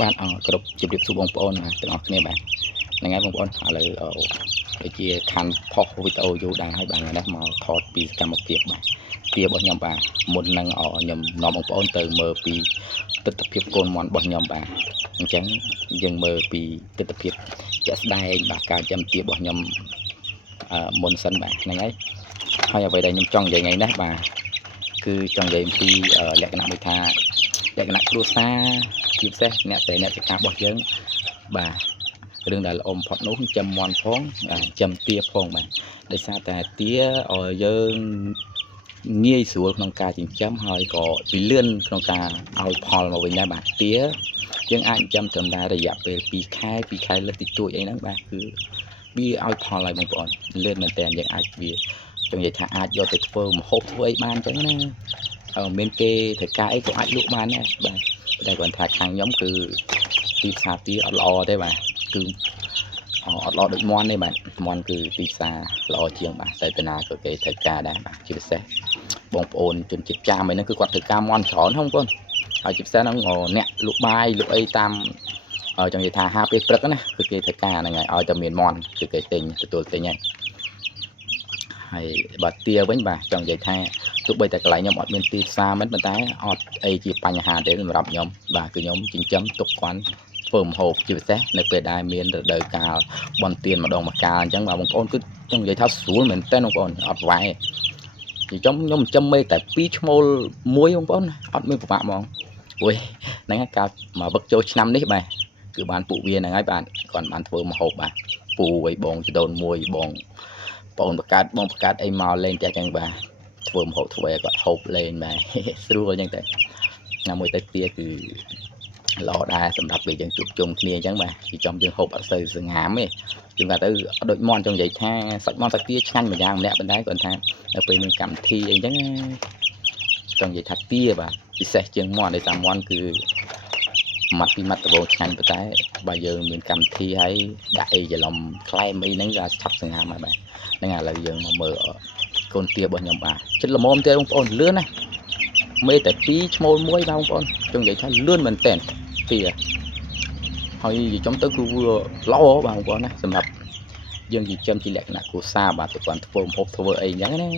bạnគ្រប់ជម្រាបសួរបងប្អូនទាំងអស់គ្នាបាទហ្នឹងហើយបងប្អូនឥឡូវដូចជាខាន់ផុសវីដេអូយូរដែរហើយបាទថ្ងៃនេះមកថតពីសកម្មភាពបាទទារបស់ខ្ញុំបាទមុននឹងខ្ញុំនាំបងប្អូនទៅមើលពីទស្សនវិជ្ជាកូនមន់របស់ខ្ញុំបាទអញ្ចឹងយើងមើលពីទស្សនវិជ្ជាជាក់ស្ដែងបាទការចាំទារបស់ខ្ញុំមុនសិនបាទហ្នឹងហើយអ្វីដែលខ្ញុំចង់និយាយថ្ងៃនេះបាទគឺចង់និយាយពីលក្ខណៈមួយថាលក្ខណៈគ្រួសារជាពិសេសអ្នកចការរបស់យើងបាទរឿងដែលល្អបំផុតនោះចាំមន់ផងចាំទាផងបាទដោយសារតែទាយើងងាយស្រួលក្នុងការចិញ្ចឹមហើយក៏ពីលឿនក្នុងការឲ្យផលមកវិញដែរបាទទាយើងអាចចិញ្ចឹមត្រឹមតែរយៈពេល2ខែលើសតិចតួចអីហ្នឹងបាទគឺវាឲ្យផលហើយបងប្អូនលឿនមែនតើយើងអាចវាចង់និយាយថាអាចយកទៅធ្វើម្ហូបធ្វើអីបានអញ្ចឹងណាមានគេត្រូវការអីក៏អាចលក់បានដែរបាទតែគាត់ថាខាងខ្ញុំគឺទីផ្សារទាអត់ល្អទេបាទគឺអត់ល្អដូចមន់ទេបាទមន់គឺទីផ្សារល្អជាងបាទតែតាណាក៏គេត្រូវការដែរបាទជាពិសេសបងប្អូនជនជាតិចាមអីហ្នឹងគឺគាត់ត្រូវការមន់ច្រើនហ្នឹងបងប្អូនហើយជាពិសេសហ្នឹងអ្នកលក់បាយលក់អីតាមចង់និយាយថាហាពេលព្រឹកណាគឺគេត្រូវការហ្នឹងហើយឲ្យតែមានមន់គឺគេទិញទទួលទិញហើយបើទាវិញបាទចង់និយាយថាទោះបីតែកន្លែងខ្ញុំអត់មានទីផ្សារមិនប៉ុន្តែអត់អីជាបញ្ហាទេសម្រាប់ខ្ញុំបាទគឺខ្ញុំចិញ្ចឹមទុកគាត់ធ្វើម្ហូបជាពិសេសនៅពេលដែលមានរដូវកាលបន់ទៀនម្ដងម្កាលអញ្ចឹងបាទបងប្អូនគឺចង់និយាយថាស្រួលមែនតើបងប្អូនអត់វាយខ្ញុំចិញ្ចឹមមេតែ2ឈ្មោលមួយបងប្អូនអត់មានពិបាកហ្មងអូយហ្នឹងហើយកាលមកវឹកចូលឆ្នាំនេះបាទគឺបានពួកវាហ្នឹងហើយបាទគាត់បានធ្វើម្ហូបបាទពូឲ្យបងចដូនមួយបងបងបង្កើតអីមកលេងផ្ទះចឹងបាទធ្វើម្ហូបធ្វើឲ្យគាត់ហូបលេងបាទស្រួលចឹងតែណាមួយទៅទាគឺល្អដែរសម្រាប់ពេលយើងជួបជុំគ្នាអញ្ចឹងបាទពីចំយើងហូបអត់សូវស្ងាមទេជួនកាលទៅដូចមន់ចង់និយាយថាសាច់មន់សាច់ទាឆ្ងាញ់ម្យ៉ាងម្នាក់ប៉ុន្តែគាត់ថានៅពេលមានកម្មវិធីអីចឹងចង់និយាយថាទាបាទពិសេសជាងមន់ដោយសារមន់គឺម៉ាត់ពីម៉ាត់ដំបូងឆ្ងាញ់ប៉ុន្តែបើយើងមានកម្មវិធីហើយដាក់អីច្រឡំខ្លែមអីហ្នឹងវាឆាប់ស្ងាមហើយបាទហ្នឹងឥឡូវយើងមកមើលកូនទារបស់ខ្ញុំបាទចិត្តល្មមទេបងប្អូនលឿនណាមេតែ2ឈ្មោលមួយបាទបងប្អូនចង់និយាយថាលឿនមែនតើទាហើយនិយាយចំទៅគឺវាល្អបាទបងប្អូនណាសម្រាប់យើងចិញ្ចឹមជាលក្ខណៈគ្រួសារបាទទៅគាត់ធ្វើម្ហូបធ្វើអីអញ្ចឹងណា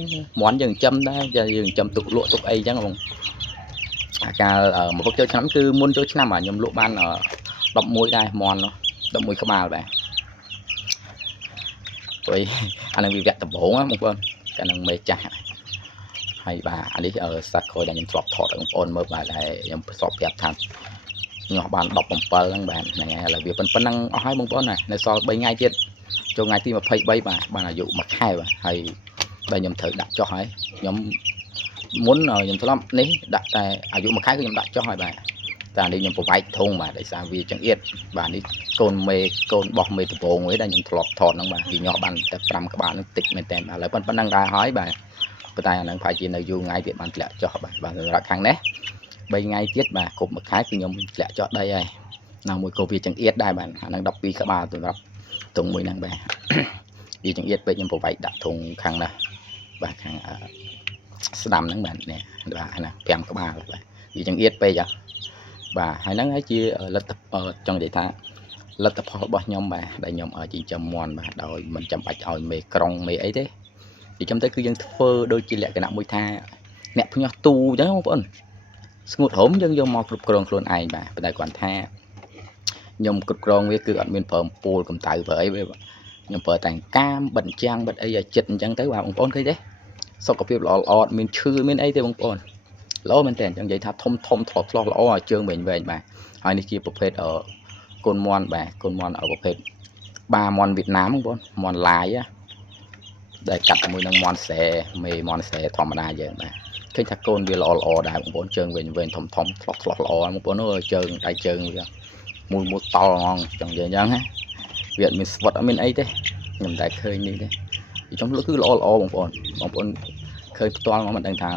មន់យើងចិញ្ចឹមដែរយើងចិញ្ចឹមទុកលក់ទុកអីអញ្ចឹងបងអាកាលមកវឹកចូលឆ្នាំគឺមុនចូលឆ្នាំខ្ញុំលក់បាន11ដែរមន់11ក្បាលបាទព្រោះអានឹងវាវគ្គដំបូងណាបងប្អូនកាលនឹងមេចាស់ហើយបាទអានេះសាច់ក្រោយដែលខ្ញុំធ្លាប់ថតឲ្យបងប្អូនមើលបាទដែលខ្ញុំធ្លាប់ប្រាប់ថាញាស់បាន17ហ្នឹងបាទហ្នឹងហើយឥឡូវវាប៉ុណ្ណឹងអស់ហើយបងប្អូនណានៅសល់3ថ្ងៃទៀតចូលថ្ងៃទី23បាទបានអាយុ1ខែបាទហើយដែលខ្ញុំត្រូវដាក់ចុះហើយខ្ញុំមុនខ្ញុំធ្លាប់នេះដាក់តែអាយុ1ខែគឺខ្ញុំដាក់ចុះហើយបាទតែនេះខ្ញុំប្រវាយធុងបាទដោយសារវាចង្អៀតបាទនេះកូនបោះមេដំបងមួយដែលខ្ញុំធ្លាប់ថតហ្នឹងបាទវាញាស់បានតែ5ក្បាលហ្នឹងតិចមែនតើឥឡូវប៉ុណ្ណឹងដែរហើយបាទប៉ុន្តែអានឹងប្រហែលជានៅយូរថ្ងៃទៀតបានធ្លាក់ចុះបាទសម្រាប់ខាងនេះ3ថ្ងៃទៀតបាទគ្រប់1ខែគឺខ្ញុំធ្លាក់ចុះដីហើយណាមួយក៏វាចង្អៀតដែរបាទអានឹង12ក្បាលសម្រាប់ធុងមួយហ្នឹងបាទវាចង្អៀតពេកខ្ញុំប្រវាយដាក់ធុងខាងនេះបាទខាងស្ដាំហ្នឹងបាទនេះបាទណា5ក្បាលបាទវាចង្អៀតពេកបាទហើយហ្នឹងហើយជាលទ្ធផលចង់និយាយថាលទ្ធផលរបស់ខ្ញុំបាទដែលខ្ញុំចិញ្ចឹមមាន់បាទដោយមិនចាំបាច់ឲ្យមេក្រុងមេអីទេនិយាយទៅគឺយើងធ្វើដូចជាលក្ខណៈមួយថាអ្នកភ្ញាស់ទូអញ្ចឹងបងប្អូនស្ងួតហុំយើងយកមកគ្រប់គ្រងខ្លួនឯងបាទប៉ុន្តែគាត់ថាខ្ញុំគ្រប់គ្រងវាគឺអត់មានប្រើពូលកំតៅប្រើអីខ្ញុំប្រើតែកាមបិទចាំងបិទអីឲ្យចិត្តអញ្ចឹងទៅបាទបងប្អូនឃើញទេសុខភាពល្អអត់មានឈឺមានអីទេបងប្អូនល្អមែនតើអញ្ចឹងនិយាយថាធំឆ្លោះល្អឲ្យជើងវែងបាទហើយនេះជាប្រភេទកូនមន់បាទកូនមន់ប្រភេទបាមន់វៀតណាមបងប្អូនមន់ឡាយដែលកាត់ជាមួយនឹងមន់ស្រែមេមន់ស្រែធម្មតាយើងបាទឃើញថាកូនវាល្អដែរបងប្អូនជើងវែងធំឆ្លោះល្អបងប្អូនអើយជើងដៃជើងវាមួយតល់ហ្មងចង់និយាយអញ្ចឹងណាវាអត់មានស្វិតអត់មានអីទេខ្ញុំតែឃើញនេះទេចំលក់គឺល្អបងប្អូនឃើញផ្ទាល់មកមិនដឹងថា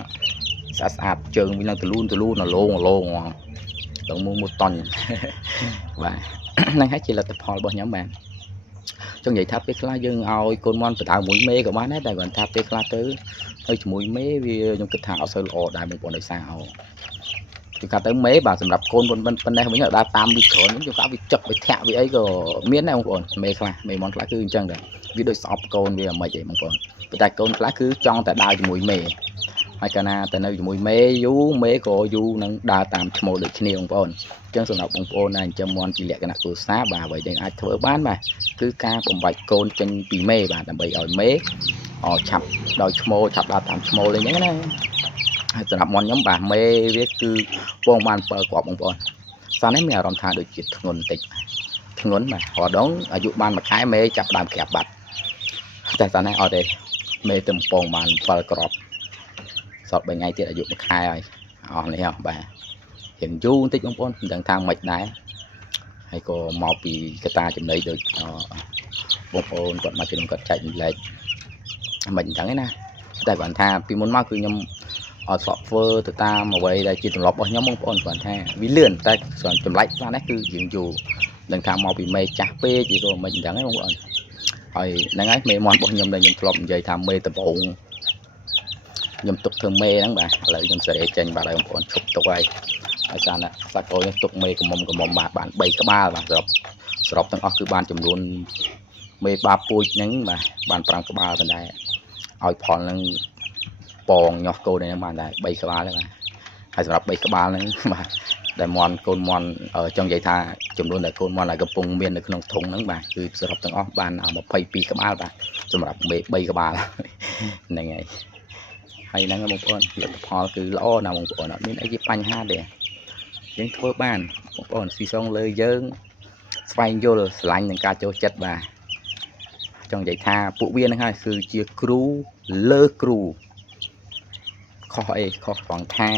ស្អាតជើងវានឹងទលូនឡងដល់មួយតន់បាទហ្នឹងហើយជាលទ្ធផលរបស់ខ្ញុំបាទចង់និយាយថាពេលខ្លះយើងឲ្យកូនមន់បដៅមួយមេក៏បានដែរតែគាត់ថាពេលខ្លះទៅហើយជាមួយមេវាខ្ញុំគិតថាអត់សូវល្អដែរបងប្អូនដោយសារ chúng ta tới mấy bà sầm đập côn bên đây mình ở đa tam bị trốn chúng ta bị chật bị thẹn bị ấy có miến này không ổn mê khla mê món khla cứ chân đấy vì đôi sọp côn vì mày vậy không ổn tại côn khla cứ trong tại đai mùi mề hay cả na tại nơi mùi mê vú mê cổ vú nâng đa tam mồ được nhiều không ổn chân sầm đập ổn này cho món chỉ lẹ cái nào của xá bà vậy thì ai thở bán mà cứ ca bồng bạch côn trên bị mê bà làm bậy ở mê họ chập đôi mô chập đa tam mồ lên nhé nàyสำหรับมอนย้อมบ่าเมย์เรียกคือวงมันเปิดกรอบบางปอนตอนนี้มีอารมณ์ทางโดยจิตถนนติดถนนมาหัวดงอายุบ้านมาขายเมย์จับดามแขบบัดแต่ตอนนี้เอาเดเมย์เต็มปองมันเปิดกรอบสอบไปไงที่อายุมาขายอะไรอ๋อนี่เหรอบ่าเห็นยูติดบางปอนเดินทางไม่ได้ให้ก็มอปีกระตาจำเลยโดยบางปอนกดมาจนกดใจเลยmình chẳng ấy na tại bản tha pi muốn mauคือยำสอบเฟอร์ตามเอาไว้ได้จิตหลบเอาย้อมมงปอนก่อนแท้วิเลื่อนแต่ส่วนจำไรว่านั่นคือยืนอยู่เดินทางมอปีเมย์จักเป้จีก็mình chẳng ấy không ổn rồiนั่งไงเมย์มอนบอกยำได้ยำหลบใจทำเมย์ตะบงยำตุกเธอเมย์นั่งบ่าเลยยำเสด็จเจนบ่าเลยผมชุบตุกไว้ไอ้ซานะสักโอยตุกเมย์กับมอมบ่าบ้านใบกระบ้าบ่าสอบตั้งออกคือบ้านจำนวนเมย์บาปุยนั่งบ่าบ้านปรางกระบ้าเป็นได้เอาพอนั่งปองยอโกในน้ำมันได้ใบกระบาลเลยมาให้สำหรับใบกระบาลนั้นมาได้มอนโกนมอนtrongใจท่าจำนวนได้โกนมอนอะไรกระปุงเมียนในขนมถุงนั้นมาคือสำหรับตั้งออกบ้านเอามาไปปีกระบาลไปสำหรับใบกระบาลนั่นไงให้นั่งกับมงคลหลักพอคือล้อนะมงคลนี่ไอ้ยี่ปัญหาเดียยังทั่วบ้านมงคลซีซองเลยเยอะไฟโยลสลายอย่างการโจจัดมาtrong giải tha phụ viên haคือchia cru lơ cru khỏi khỏi khoảng tha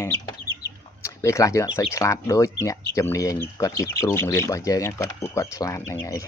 bây giờ chúng ta sẽ chặt đôi nhẹ chầm niên có chỉ cru một liền bao giờ nghe có phụ quạt chặt này ngày